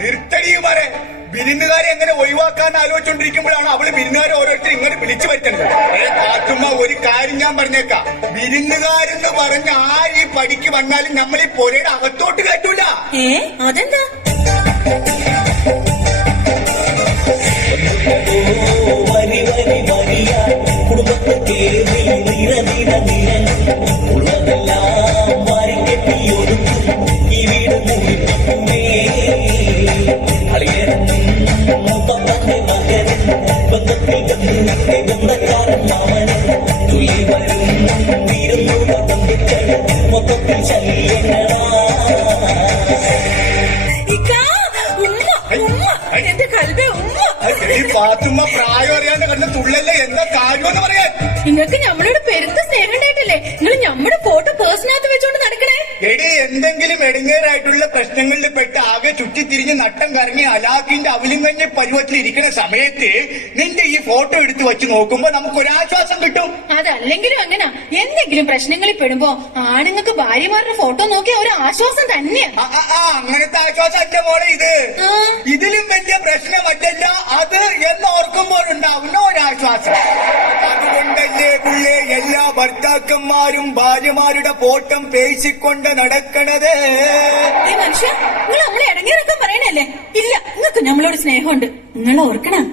നിർത്തടിയുമാരെ വിരുന്നുകാരെ എങ്ങനെ ഒഴിവാക്കാൻ ആലോചിച്ചോണ്ടിരിക്കുമ്പോഴാണ് അവള് വിരുന്നുകാരെ ഓരോരുത്തരും ഇങ്ങനെ വിളിച്ചു പറ്റുന്നത്. പാത്തുമ്മ, ഒരു കാര്യം ഞാൻ പറഞ്ഞേക്കാം, വിരുന്നുകാരെന്ന് പറഞ്ഞ ആര് ഈ പടിക്ക് വന്നാലും നമ്മൾ ഈ പുരയുടെ അകത്തോട്ട് കയറ്റൂല. അതെന്താ? വരി വരി വരിയ കുടുംബത്തെ ഉള്ളതെല്ലാം വാരിക്കെട്ടിയൊരുക്കും ഈ വീട് മുടിപ്പിക്കുമേ. മൂത്തപ്പന്റെ മകൻ ബന്ധത്തിൽ ബന്ധക്കാരൻ മാമന് തുള്ളി വരും വീരുന്നു പതമ്പിക്കൾ മൊത്തത്തിൽ ശല്യങ്ങളാ. എന്റെ കൽബേ ഉമ്മ. ഈ പാത്തുമ്മ പ്രായം അറിയാണ്ട് കണ്ട് തുള്ളല്ലേ, എന്താ കാര്യമെന്ന് പറയാൻ? നിങ്ങൾക്ക് ഞമ്മളോട് പെരുത്ത സ്നേഹം ഉണ്ടായിട്ടല്ലേ നിങ്ങൾ നമ്മുടെ ഫോട്ടോ പേഴ്സിനകത്ത് വെച്ചോണ്ട് നടക്കണേ? എടി, എന്തെങ്കിലും എടിങ്ങേറായിട്ടുള്ള പ്രശ്നങ്ങളിൽ പെട്ട് ആകെ ചുറ്റിത്തിരിഞ്ഞ് നട്ടം കറങ്ങി അലാഖിന്റെ അവലും കഞ്ഞ പരുവത്തിൽ ഇരിക്കുന്ന സമയത്ത് നിന്റെ ഈ ഫോട്ടോ എടുത്ത് വെച്ച് നോക്കുമ്പോ നമുക്കൊരാശ്വാസം കിട്ടും. അതല്ലെങ്കിലും അങ്ങനെ എന്തെങ്കിലും പ്രശ്നങ്ങളിൽ പെടുമ്പോ ആണുങ്ങൾക്ക് ഭാര്യമാരുടെ ഫോട്ടോ നോക്കിയ ഒരു ആശ്വാസം തന്നെയാ. അങ്ങനത്തെ ആശ്വാസം അല്ല മോളെ ഇത്. ഇതിലും വലിയ പ്രശ്നമല്ലല്ല അത് എന്നോർക്കുമ്പോഴുണ്ടാവുന്ന ഒരാശ്വാസം. അതുകൊണ്ടല്ലേ പുള്ളേ എല്ലാ ഭർത്താക്കന്മാരും ഭാര്യമാരുടെ ഫോട്ടം പേശിക്കൊണ്ട് നടക്കണത്. മനുഷ്യ, നിങ്ങൾ നമ്മളെ ഇടങ്ങിയിറക്കാൻ പറയണല്ലേ? ഇല്ല, നിങ്ങൾക്ക് നമ്മളോട് സ്നേഹമുണ്ട്. നിങ്ങൾ ഓർക്കണം,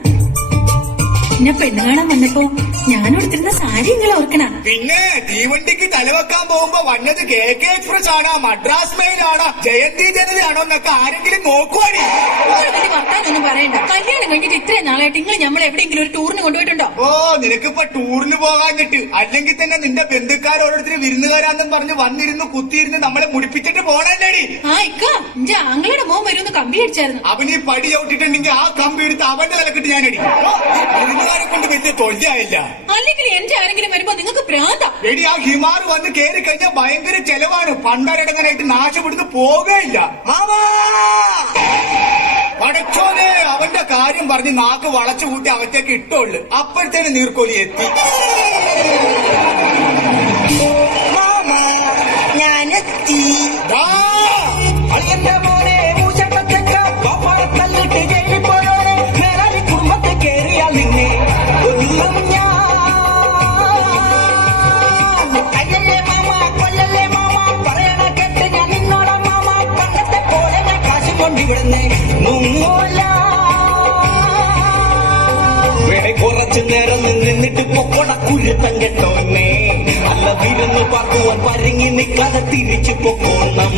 പിന്നെ പെണ്ണ് കാണാൻ വന്നപ്പോ ഞാൻ കൊടുത്തിരുന്ന സാരി നിങ്ങൾ ഓർക്കണം. പിന്നെ തീവണ്ടിക്ക് തലവെക്കാൻ പോകുമ്പോ വന്നത് KK എക്സ്പ്രസ് ആണോ, മദ്രാസ് മെയിൽ ആണോ, ജയന്തി ജനതയാണോ എന്നൊക്കെ ആരെങ്കിലും നോക്കുവാടി. വലിയ വർത്താനൊന്നും പറയണ്ട. കല്യാണം കഴിഞ്ഞിട്ട് ഇത്രയും നാളായിട്ട് നിങ്ങൾ നമ്മൾ എവിടെയെങ്കിലും ഒരു ടൂറിന് കൊണ്ടുപോയിട്ടുണ്ടോ? നിനക്കിപ്പോ ടൂറിന് പോകാഞ്ഞിട്ട്, അല്ലെങ്കിൽ തന്നെ നിന്റെ ബന്ധുക്കാർ ഓരോരുത്തർ വിരുന്നുകാരാന്നും പറഞ്ഞ് വന്നിരുന്ന് കുത്തിയിരുന്ന് നമ്മളെ മുടിപ്പിച്ചിട്ട് പോണല്ലേടി. എന്റെ ആങ്ങളുടെ മോൻ വരുമെന്ന് കമ്പി അടിച്ചായിരുന്നു. അവന് ഈ പടി ചവിട്ടിട്ടുണ്ടെങ്കിൽ ആ കമ്പി എടുത്ത് അവന്റെ തലക്കിട്ട് ഞാൻ അടിക്കും. വിരുന്നുകാരെ കൊണ്ട് വലിയ തൊല്ലായില്ല. അല്ലെങ്കിൽ എന്റെ ആരെങ്കിലും വരുമ്പോ നിങ്ങൾക്ക് പ്രാന്താ. എടി, ആ ഹിമാർ വന്ന് കേറി കഴിഞ്ഞാൽ ഭയങ്കര ചെലവാണ്. പണ്ടാരടങ്ങാനായിട്ട് നാശപ്പെടുത്ത് പോവുകയില്ല. പടച്ചോനെ, അവന്റെ കാര്യം പറഞ്ഞ് നാക്ക് വളച്ചു കൂട്ടി അകത്തേക്ക് ഇട്ടോളൂ. അപ്പോഴത്തേന് നീർക്കോലി എത്തി. ഞാനെത്തി. അളിയന്റെ മോനെ തല്ലിട്ട് കേറിപ്പോയോനെ മേലാലി കുടുംബത്തെ കേറിയാൽ നിന്നെ അയ്യല്ലേ മാമ, കൊല്ലല്ലേ മാമ, പറയണ കേട്ട് ഞാൻ നിന്നോട മാമ. പണ്ടത്തെ പോലെ ഞാൻ കാശും കൊണ്ടിവിടുന്നേ മുങ്ങൂല. കുറച്ചു നേരം നിന്നിട്ട് പൊക്കോട കുരുത്തം കെട്ടോന്നേ. അല്ല വിരുന്ന് പാക്കുവാൻ പരങ്ങി നിൽക്കാതെ തിരിച്ചു പൊക്കോണം.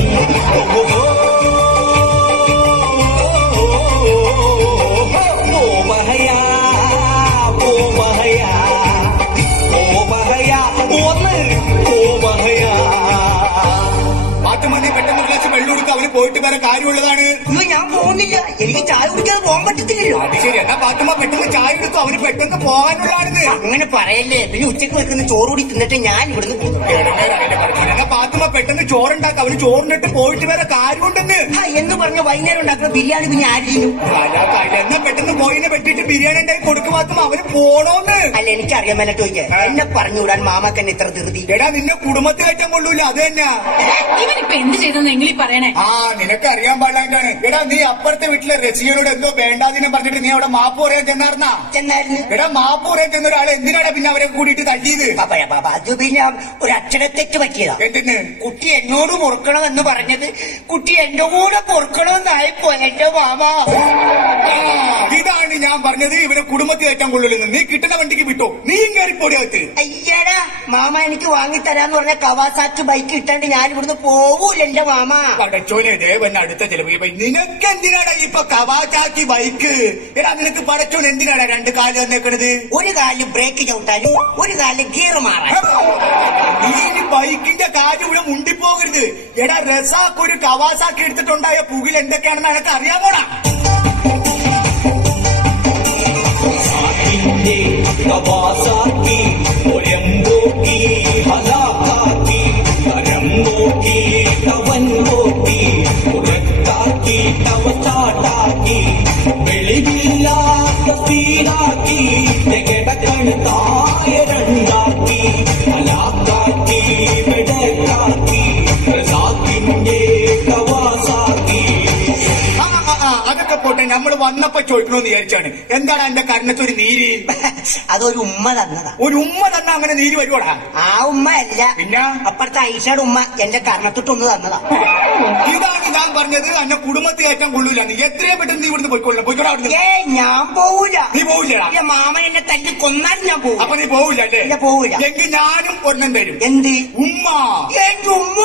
പാത്തുമതി പെട്ടെന്ന് ഗ്ലാസ് വെള്ളം കൊടുക്കുക, അവന് പോയിട്ട് വരെ കാര്യമുള്ളതാണ്. ഞാൻ പോകുന്നില്ല, എനിക്ക് ചായ കുടിക്കാതെ പോകാൻ പറ്റത്തില്ലല്ലോ. അത് ശരി, എന്നാ പാത്തുമ്മ പെട്ടെന്ന് ചായ എടുത്തു, അവന് പെട്ടെന്ന് പോകാനുള്ളതാണിത്. അങ്ങനെ പറയല്ലേ, പിന്നെ ഉച്ചക്ക് വെക്കുന്ന ചോറ് കൂടി തിന്നിട്ട് ഞാൻ ഇവിടുന്ന് പോകുന്നു. എന്നാ പാത്തുമ്മ പെട്ടെന്ന് ചോറുണ്ടാക്കുക, അവന് ചോറിനിട്ട് പോയിട്ട് വരെ കാര്യമുണ്ടെന്ന്. എന്ന് പറഞ്ഞ വൈകുന്നേരം ഉണ്ടാക്കുന്ന ബിരിയാണി പിന്നെ ആര് ചെയ്യും? എന്നാ പെട്ടെന്ന് പോയിനെ പറ്റിയിട്ട് ബിരിയാണി ഉണ്ടാക്കി കൊടുക്കും പാത്തുമ്മ, അവന് പോണോന്ന്. അല്ല, എനിക്കറിയാൻ മേലട്ട് ചോദിക്കാം, എന്നെ പറഞ്ഞുവിടാൻ മാമാക്കന്നെ ഇത്ര ധൃതി. എടാ, നിന്നെ കുടുംബത്തിൽ കയറ്റാൻ കൊള്ളൂല, അത് തന്നെയാ. ഇവനിപ്പൊ എന്ത് ചെയ്തെന്ന് എങ്കിൽ പറയണേ. നിനക്ക് അറിയാൻ പാടില്ലാണ്ടാണ്. എടാ, നീ അപ്പുറത്തെ വീട്ടിലെ റസിയോട് എന്തോ വേണ്ടാതിനെ പറഞ്ഞിട്ട് നീ അവിടെ മാപ്പ് പറയാൻ ചെന്നായിരുന്നു. എടാ, മാപ്പ് പറയാൻ ചെന്ന ഒരാളെ എന്തിനാണ് പിന്നെ അവരെ കൂടിയിട്ട് തല്ലിയത്? അത് പിന്നെ ഒരു അക്ഷരത്തെറ്റ് പറ്റിയതാ. എന്തിന്? കുട്ടി എന്നോട് പൊറുക്കണമെന്ന് പറഞ്ഞത് കുട്ടി എന്റെ കൂടെ പൊറുക്കണമെന്നായിപ്പോ എന്റെ മാമ. ഇതാണ് ഞാൻ പറഞ്ഞത്, ഇവരെ കുടുംബത്തിൽ കയറ്റാൻ കൊള്ളില്ലെന്ന്. നീ കിട്ടുന്ന വണ്ടിക്ക് വിട്ടോ, നീയും കയറിപ്പോടിയകത്ത്. അയ്യടാ, മാമ എനിക്ക് വാങ്ങിത്തരാന്ന് പറഞ്ഞ കവാസാക്കി ബൈക്ക് ഇട്ടാണ്ട് ഞാൻ ഇവിടുന്ന് പോവൂല എന്റെ മാമ. പടച്ചോനെ, ദേവൻ അടുത്ത ചെലവ്. നിനക്ക് എന്തിനാടാ ഇപ്പൊ കവാസാക്കി ബൈക്ക്? എടാ, നിനക്ക് പടച്ചോൻ എന്തിനാടാ രണ്ട് കാല് വന്നേക്കണത്? ഒരു കാലിൽ ബ്രേക്ക് ചവിട്ടാനും ഒരു കാലിൽ ഗിയർ മാറാൻ. നീ ബൈക്കിന്റെ കാര്യം ഇവിടെ മുണ്ടിപ്പോകരുത്. എടാ, റസാക്ക് ഒരു കവാസാക്കി എടുത്തിട്ടുണ്ടായ പുകിൽ എന്തൊക്കെയാണെന്ന് എനിക്ക് അറിയാമോടാ? കവാസാക്കി ഒരമ്പോക്കി ഹലാക്കാക്കി കരമ്പോക്കി കവൻപോക്കി ഉറക്കാക്കി തവച്ചാട്ടാക്കി വെളിവില്ലാത്ത സ്പീഡാക്കി കിടക്കണ് തായ രണ്ടാക്കി ഹലാക്കാക്കി വെടക്കാക്കി സാക്കിന്റെ കവാസാക്കി. അത് നമ്മൾ വന്നപ്പോ ചോദിക്കണോന്ന് വിചാരിച്ചാണ്. എന്താണ് എന്റെ കരണത്തൊരു നീര്? അതൊരു ഉമ്മ തന്നതാ. ഒരു ഉമ്മ തന്നെ അങ്ങനെ നീര് വരുവാടാ? ആ ഉമ്മ അല്ല, പിന്നെ അപ്പുറത്തെ ഐഷയുടെ ഉമ്മ എന്റെ കർണത്തിട്ടൊന്ന് തന്നതാ. ഇതാണ് ഞാൻ പറഞ്ഞത്, എന്നെ കുടുംബത്തിൽ ഏറ്റവും കൊള്ളൂല. നീ എത്രയും പെട്ടെന്ന് നീ ഇവിടുന്ന് പോയിക്കൊള്ളു. പോയിക്കോളാം അവിടുന്ന്. ഞാൻ പോവൂല. നീ പോവില്ലടാ? എന്റെ മാമൻ എന്നെ തല്ലി കൊന്നാലും ഞാൻ പോകും. അപ്പൊ നീ പോവില്ല അല്ലേ? ഇല്ല, പോവൂല. എങ്കിൽ ഞാനും ഒരെണ്ണം തരും. എന്ത്? ഉമ്മ. എന്റെ ഉമ്മ.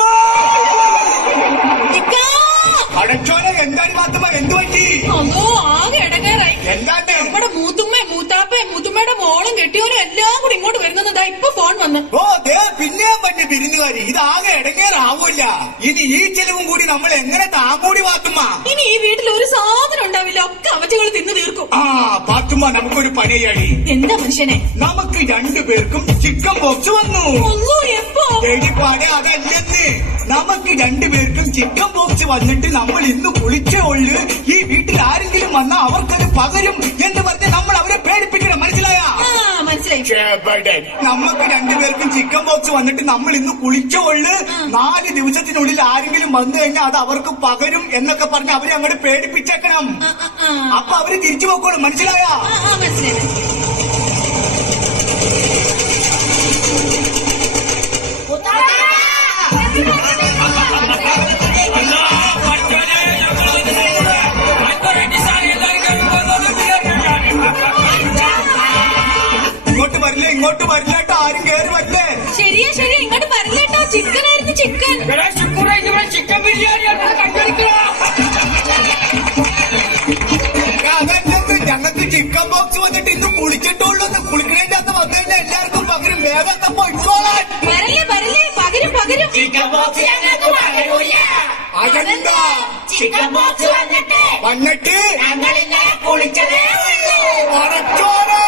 അടച്ചോനെ, എന്താണ് പാത്തുമ്മ? എന്ത് പറ്റി? അതോ ആകെ ഇടങ്ങേറായി. എന്താണ്? നമ്മുടെ മൂത്തുമ്മയും മൂത്താപ്പയും മൂത്തുമ്മയുടെ മോളും കെട്ടിയോനും എല്ലാം കൂടി ഇങ്ങോട്ട് വരുന്നതാ. ഇപ്പൊ ഫോൺ വന്ന്. ഓ ദേ പിന്നെയും പറ്റി വിരുന്നുകാരി. ഇതാകെ ഇടങ്ങേറാവൂല്ല. ഇനി ഈ ചെലവും കൂടി നമ്മൾ എങ്ങനെ താങ്ങൂടി പാത്തുമ്മ? ഇനി ഈ വീട്ടിൽ ഒരു സാധനം ഉണ്ടാവില്ല. ഒക്കെ അവറ്റകൾ തിന്നു തീർക്കും. ആ പാത്തുമ്മ, നമുക്കൊരു പണിയാടി. എന്താ മനുഷ്യനെ? നമുക്ക് രണ്ടുപേർക്കും ചിക്കൻ ബോക്സ് വന്നു. ഒന്നോ എപ്പോ? എടിപ്പാടെ അതല്ലെന്ന്. നമുക്ക് രണ്ടുപേർക്കും ചിക്കൻ ബോക്സ് വന്നിട്ട് നമ്മൾ ഇന്ന് കുളിച്ചേ ഉള്ളു. ഈ വീട്ടിൽ ആരെങ്കിലും വന്നാൽ അവർക്കത് പകരും എന്ന് പറഞ്ഞ് നമ്മൾ അവരെ പേടിപ്പിക്കണം. മനസ്സിലായ? മനസ്സിലായി. നമുക്ക് രണ്ടുപേർക്കും ചിക്കൻ ബോക്സ് വന്നിട്ട് നമ്മൾ ഇന്ന് കുളിച്ചേ ഉള്ളു. 4 ദിവസത്തിനുള്ളിൽ ആരെങ്കിലും വന്നു കഴിഞ്ഞാൽ അത് അവർക്ക് പകരും എന്നൊക്കെ പറഞ്ഞ് അവരെ അങ്ങോട്ട് പേടിപ്പിച്ചേക്കണം. അപ്പൊ അവര് തിരിച്ചു പോക്കോളും. മനസ്സിലായ? മനസ്സിലായി. ഇങ്ങോട്ട് വരില്ല, ഇങ്ങോട്ട് വരില്ലാട്ടോ. ആരും കയറി വരില്ലേ? ശരിയാ ശരിയാ, ഇങ്ങോട്ട് പറഞ്ഞേട്ടോ. ചിക്കൻ ആയിരുന്നു, ചിക്കൻ. ചിക്കൻ ബിരിയാണി അതല്ലെന്ന്. ഞങ്ങൾക്ക് ചിക്കൻ ബോക്സ് വന്നിട്ട് ഇന്ന് കുളിച്ചിട്ടുള്ളൂ. കുളിക്കണേന്റെ അകത്ത് വന്നു കഴിഞ്ഞാൽ എല്ലാവർക്കും പകരം. വേഗത്തെ പൊയ്ക്കോളാൻ. വരല്ലേ വരല്ലേ, പകരും പകരും. ചിക്കൻ ബോക്സ് ഞങ്ങൾക്ക് പകരൂല. അതെന്താ? ചിക്കൻ ബോക്സ് വന്നിട്ട് ഞങ്ങൾ ഇന്നലെ കുളിച്ചതേ ഉള്ളൂ. അടച്ചോനെ.